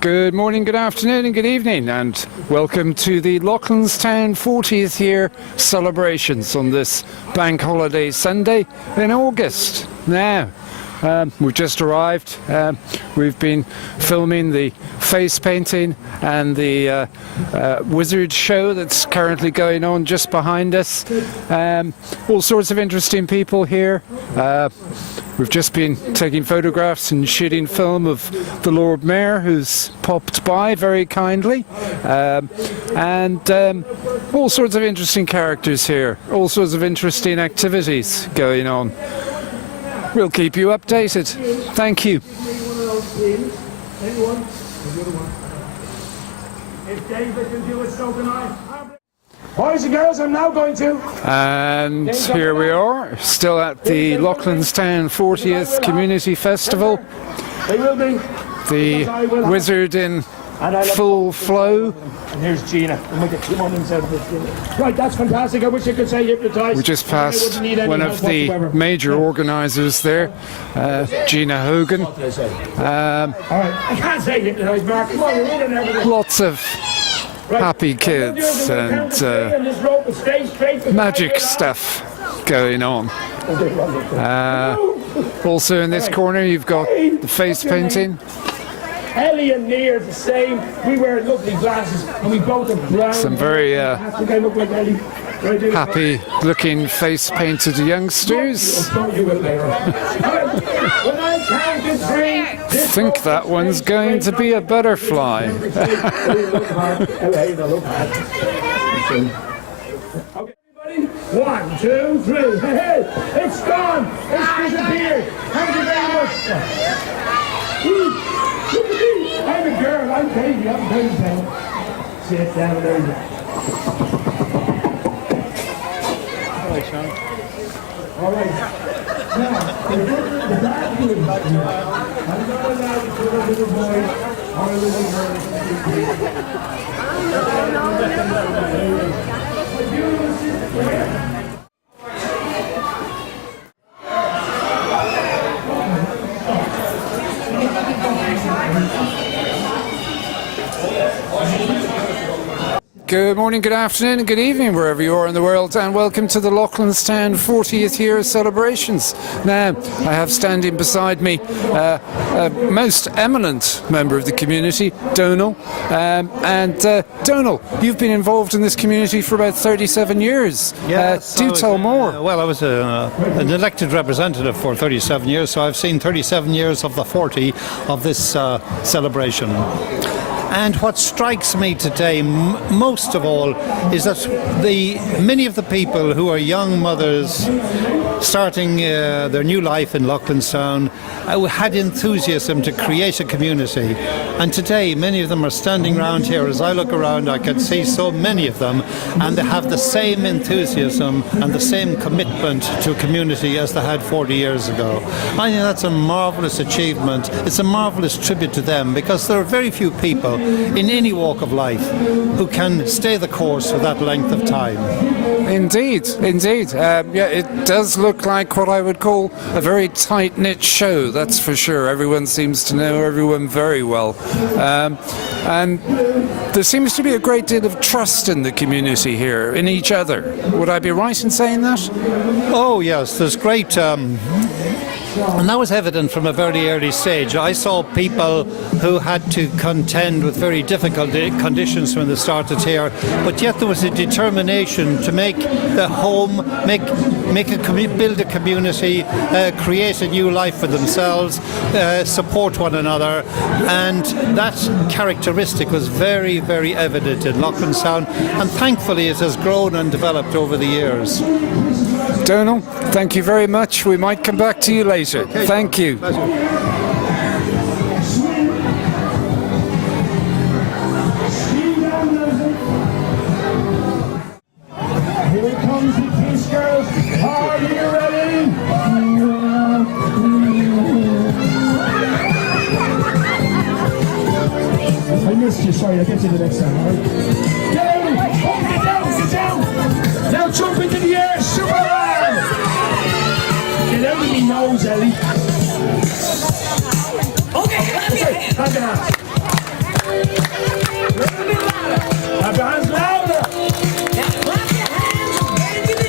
Good morning, good afternoon and good evening, and welcome to the Loughlinstown 40th year celebrations on this bank holiday Sunday in August. Now, we've just arrived. We've been filming the face painting and the wizard show that's currently going on just behind us. All sorts of interesting people here. We've just been taking photographs and shooting film of the Lord Mayor, who's popped by very kindly, and all sorts of interesting characters here, all sorts of interesting activities going on. We'll keep you updated. Thank you. Boys and girls, I'm now going to... And here we are, still at the Loughlinstown 40th Community Festival. They will be. The wizard in full flow. And here's Gina. We'll make it 2 moments out of this, Gina. Right, that's fantastic. I wish I could say hypnotised. We just passed one of the major organisers there, Gina Hogan. All right, I can't say hypnotised, Mark. Come on, you're in and everything. Lots of happy kids and magic stuff going on. Also in this corner you've got the face painting. Ellie and me are the same. We wear lovely glasses and we both have brown. Some very I think I look like Ellie. happy looking face painted youngsters. I think that one's going to be a butterfly. 1, 2, 3. Hey, it's gone. It's disappeared. Thank you very much. Look at me. I'm a girl. I'm baby. I'm baby. Sit down there. All right, Sean. All right. Now, the bathroom. I'm not allowed to put a little boy or a little girl. Good morning, good afternoon and good evening wherever you are in the world, and welcome to the Loughlinstown 40th year celebrations. Now, I have standing beside me a most eminent member of the community, Donal. Donal, you've been involved in this community for about 37 years. Yes, do tell more. Well, I was an elected representative for 37 years, so I've seen 37 years of the 40 of this celebration. And what strikes me today most of all is that many of the people who are young mothers starting their new life in Loughlinstown had enthusiasm to create a community. And today many of them are standing around here. As I look around, I can see so many of them, and they have the same enthusiasm and the same commitment to a community as they had 40 years ago. I think that's a marvellous achievement. It's a marvellous tribute to them, because there are very few people in any walk of life who can stay the course for that length of time. Indeed, indeed. Yeah, it does look like what I would call a very tight-knit show, that's for sure. Everyone seems to know everyone very well. And there seems to be a great deal of trust in the community here, in each other. Would I be right in saying that? Oh, yes, there's great... And that was evident from a very early stage. I saw people who had to contend with very difficult conditions when they started here, but yet there was a determination to make the home, build a community, create a new life for themselves, support one another, and that characteristic was very, very evident in Loughlinstown, and thankfully it has grown and developed over the years. Donal, thank you very much. We might come back to you later. Okay. Thank you. Pleasure. Here comes the Kiss Girls. Are you ready? I missed you. Sorry, I'll get you the next time. All right? Get down, sit down. Now jump into the air, Superman! Get out of me nose, Ellie. Okay, back it up. Clap your hands louder.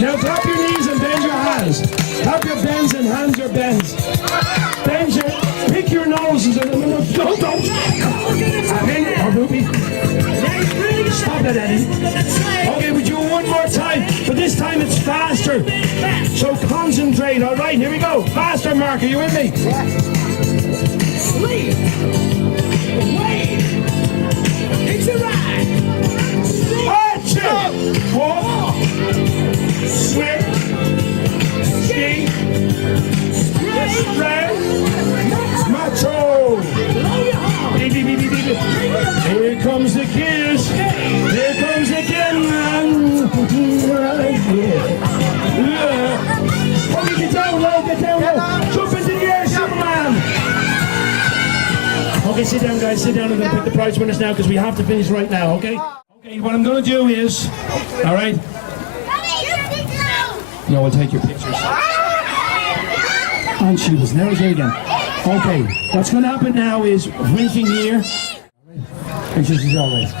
Now clap your knees and bend your hands. Clap your bends and hands your bends. Bend your, pick your noses and don't. Stop that, Eddie. Okay, we do it one more time, but this time it's faster. So concentrate, all right? Here we go. Faster, Mark. Are you with me? Sleep. Wait. It's a ride. Action. Walk. Swim. Ski. Spread. Macho. Here comes the kiss. Here comes the gun. Okay, get down low, get down low. Jump into the air, Superman. Okay, sit down, guys. Sit down. I'm going to pick the prize winners now because we have to finish right now, okay? Okay, what I'm going to do is, all right? No, we'll take your pictures. And she was never here again. Okay, what's going to happen now is drinking here. Pictures is always.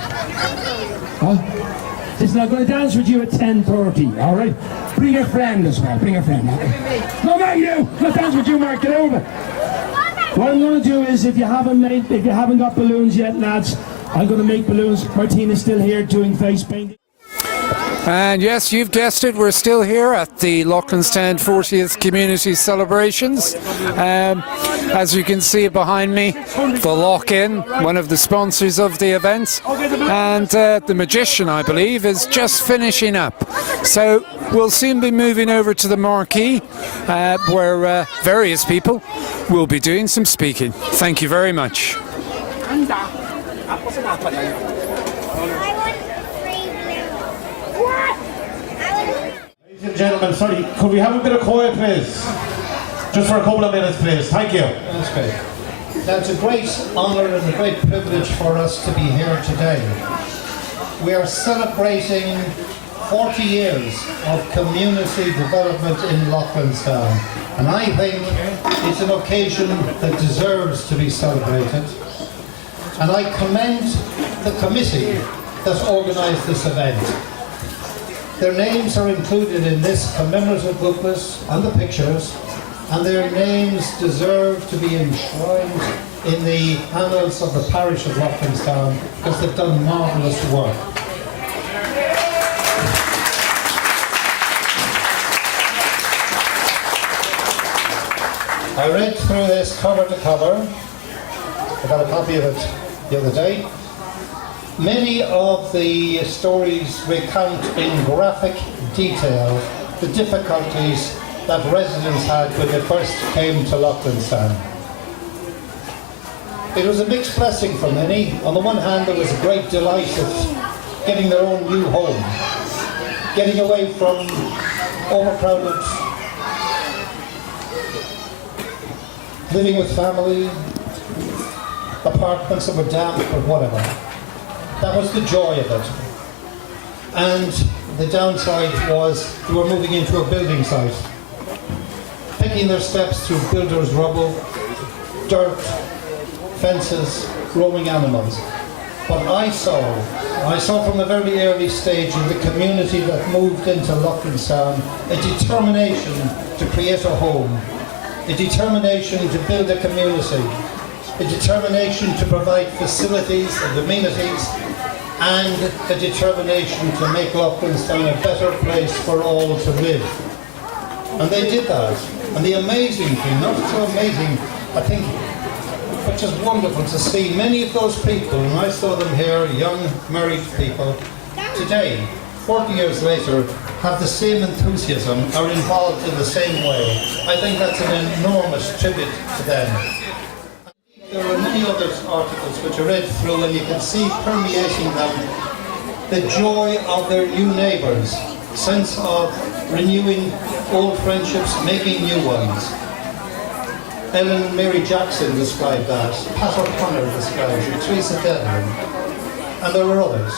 Huh? Listen, I'm going to dance with you at 10:30, all right? Bring your friend as well, bring your friend. No, not you! I'll dance with you, Mark, get over. What I'm going to do is, if you haven't got balloons yet, lads, I'm going to make balloons. Martina's still here doing face painting. And yes, you've guessed it, we're still here at the Loughlinstown 40th Community Celebrations. As you can see behind me, the Lock-In, one of the sponsors of the event, and the Magician, I believe, is just finishing up. So we'll soon be moving over to the marquee, where various people will be doing some speaking. Thank you very much. Ladies and gentlemen, sorry, could we have a bit of quiet, please? Just for a couple of minutes, please. Thank you. That's great. Now, it's a great honour and a great privilege for us to be here today. We are celebrating 40 years of community development in Loughlinstown, and I think it's an occasion that deserves to be celebrated. And I commend the committee that organised this event. Their names are included in this commemorative booklet and the pictures, and their names deserve to be enshrined in the annals of the parish of Loughlinstown because they've done marvellous work. I read through this cover to cover. I got a copy of it the other day. Many of the stories recount in graphic detail the difficulties that residents had when they first came to Loughlinstown. It was a mixed blessing for many. On the one hand, there was a great delight of getting their own new home, getting away from overcrowded, living with family, apartments that were damp or whatever. That was the joy of it. And the downside was they were moving into a building site, picking their steps through builders' rubble, dirt, fences, roaming animals. But I saw from a very early stage in the community that moved into Loughlinstown a determination to create a home, a determination to build a community, a determination to provide facilities and amenities, and a determination to make Loughlinstown a better place for all to live. And they did that. And the amazing thing, not so amazing, I think, but just wonderful to see many of those people, and I saw them here, young married people, today, 40 years later, have the same enthusiasm, are involved in the same way. I think that's an enormous tribute to them. There are many other articles which are read through, and you can see permeating them the joy of their new neighbours, sense of renewing old friendships, making new ones. Ellen Mary Jackson described that, Pat O'Connor described it, Teresa Devlin, and there were others.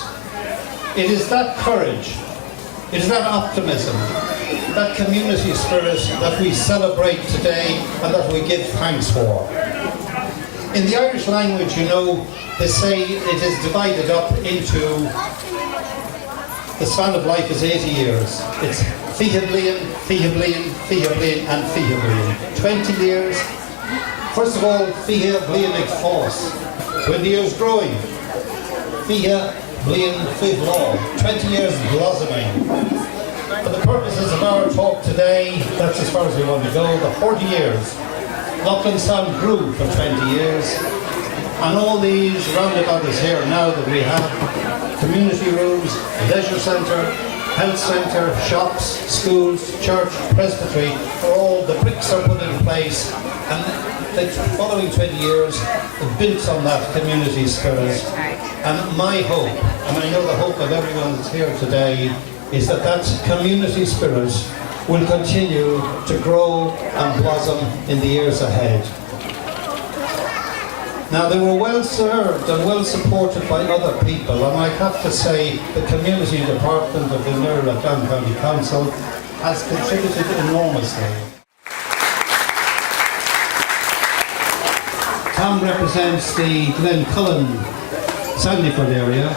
It is that courage, it is that optimism, that community spirit that we celebrate today and that we give thanks for. In the Irish language, you know, they say it is divided up into, the span of life is 80 years. It's fiche bliain, fiche bliain, fiche bliain and fiche bliain. 20 years. First of all, fiche bliain ag fós, 20 years growing. Fiche bliain fig law, 20 years blossoming. For the purposes of our talk today, that's as far as we want to go, the 40 years. Loughlinstown grew for 20 years, and all these roundabout us here now that we have community rooms, leisure centre, health centre, shops, schools, church, presbytery, all the bricks are put in place, and the following 20 years it built on that community spirit. And my hope, and I know the hope of everyone that's here today, is that that community spirit will continue to grow and blossom in the years ahead. Now, they were well served and well supported by other people, and I have to say the community department of the Loughlinstown County Council has contributed enormously. Tom represents the Glencullen, Sandyford area.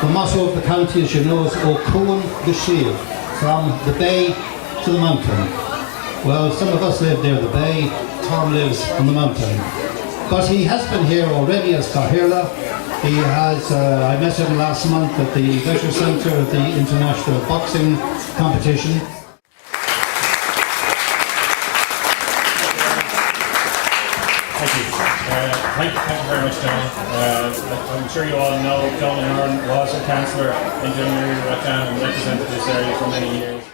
The motto of the county, as you know, is O Cuan the Shield, from the bay to the mountain. Well, some of us live near the bay, Tom lives on the mountain. But he has been here already as Cahirla. He has, I met him last month at the Leisure Centre at the International Boxing Competition. Thank you. Thank you very much, Donal. I'm sure you all know Donal Hearn was a councillor in Loughlinstown and represented this area for many years.